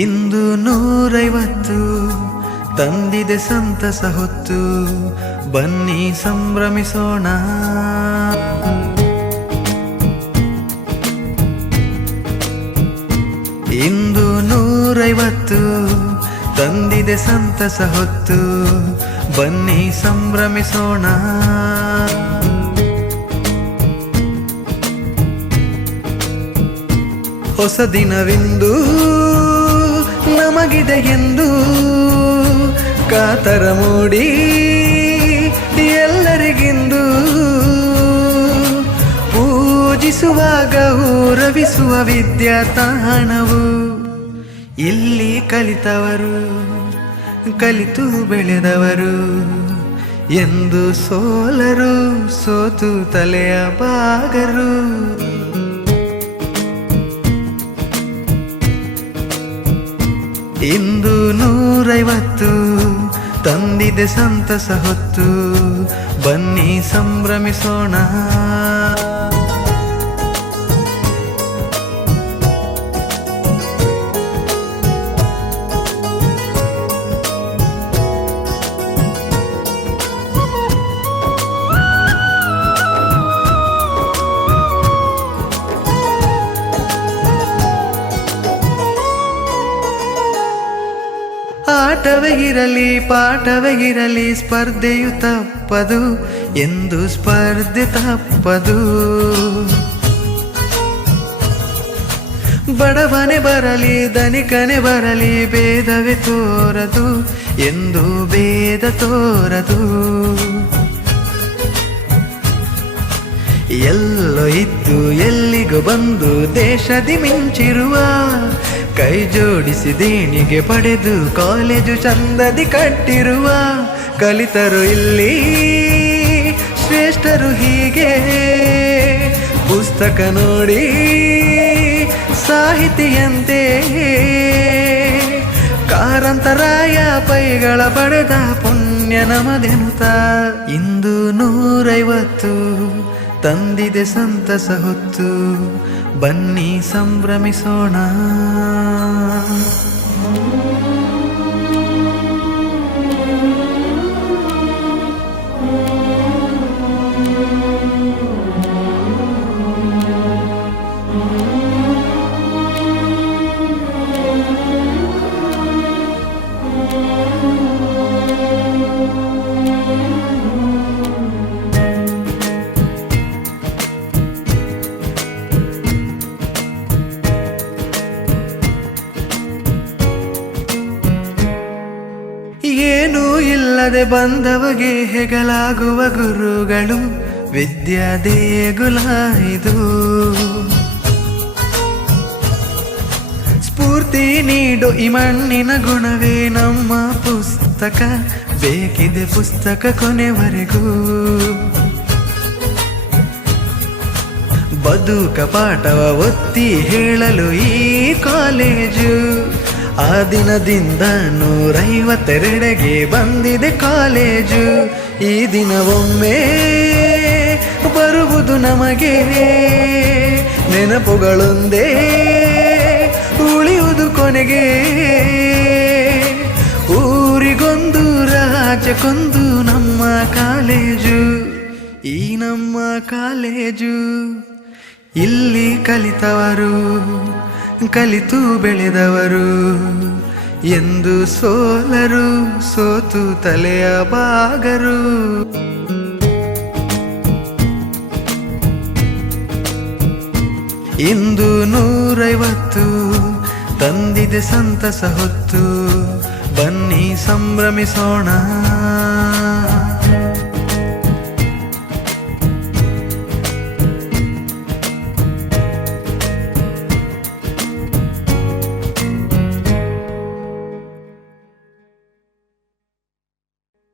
ಇಂದು 150 ತಂದಿದೆ ಸಂತಸ ಹೊತ್ತು, ಬನ್ನಿ ಸಂಭ್ರಮಿಸೋಣ. ಇಂದು 150 ತಂದಿದೆ ಸಂತಸ ಹೊತ್ತು, ಬನ್ನಿ ಸಂಭ್ರಮಿಸೋಣ. ಹೊಸ ದಿನವಿಂದು ನಮಗಿದೆ ಎಂದು ಕಾತರ ಮೂಡಿ ಎಲ್ಲರಿಗಿಂದು ಪೂಜಿಸುವಾಗ ಊರವಿಸುವ ವಿದ್ಯಾತಾಣವು. ಇಲ್ಲಿ ಕಲಿತವರು ಕಲಿತು ಬೆಳೆದವರು ಎಂದು ಸೋಲರು, ಸೋತು ತಲೆಯ ಬಾಗರು. ಇಂದು 150 ತಂದಿದೆ ಸಂತಸ ಹೊತ್ತು, ಬನ್ನಿ ಸಂಭ್ರಮಿಸೋಣ. ಆಟವೇ ಇರಲಿ ಪಾಠವೇ ಇರಲಿ ಸ್ಪರ್ಧೆಯು ತಪ್ಪದು ಎಂದು ಸ್ಪರ್ಧೆ ತಪ್ಪದು. ಬಡವನೇ ಬರಲಿ ಧನಿಕನೇ ಬರಲಿ ಭೇದವೇ ತೋರದು ಎಂದು ಭೇದ ತೋರದು. ಎಲ್ಲೋ ಇದ್ದು ಎಲ್ಲಿಗೂ ಬಂದು ದೇಶದಿ ಮಿಂಚಿರುವ, ಕೈ ಜೋಡಿಸಿ ದೇಣಿಗೆ ಪಡೆದು ಕಾಲೇಜು ಚಂದದಿ ಕಟ್ಟಿರುವ ಕಲಿತರು ಇಲ್ಲಿ ಶ್ರೇಷ್ಠರು ಹೀಗೆ. ಪುಸ್ತಕ ನೋಡಿ ಸಾಹಿತಿಯಂತೆ ಕಾರಂತರಾಯ ಪೈಗಳ ಪಡೆದ ಪುಣ್ಯ ನಮದೆನುತ. ಇಂದು 150 ತಂದಿದೆ ಸಂತಸ ಹೊತ್ತು, ಬನ್ನಿ ಸಂಭ್ರಮಿಸೋಣ. ಏನೂ ಇಲ್ಲದೆ ಬಂದವಗೆ ಹೆಗಲಾಗುವ ಗುರುಗಳು, ವಿದ್ಯಾ ದೇಗುಲ ಇದು. ಸ್ಫೂರ್ತಿ ನೀಡು ಈ ಮಣ್ಣಿನ ಗುಣವೇ ನಮ್ಮ ಪುಸ್ತಕ, ಬೇಕಿದೆ ಪುಸ್ತಕ ಕೊನೆವರೆಗೂ. ಬದುಕ ಪಾಠವ ಒತ್ತಿ ಹೇಳಲು ಈ ಕಾಲೇಜು, ಆ ದಿನದಿಂದ 152ಗೆ ಬಂದಿದೆ ಕಾಲೇಜು. ಈ ದಿನ ಒಮ್ಮೆ ಬರುವುದು ನಮಗೆ, ನೆನಪುಗಳೊಂದೇ ಉಳಿಯುವುದು ಕೊನೆಗೆ. ಊರಿಗೊಂದು ರಾಜ್ಯಕ್ಕೊಂದು ನಮ್ಮ ಕಾಲೇಜು, ಈ ನಮ್ಮ ಕಾಲೇಜು. ಇಲ್ಲಿ ಕಲಿತವರು ಕಲಿತು ಬೆಳೆದವರು ಎಂದು ಸೋಲರು, ಸೋತು ತಲೆಯ ಬಾಗರು. ಇಂದು 150 ತಂದಿದೆ ಸಂತಸ ಹೊತ್ತು, ಬನ್ನಿ ಸಂಭ್ರಮಿಸೋಣ.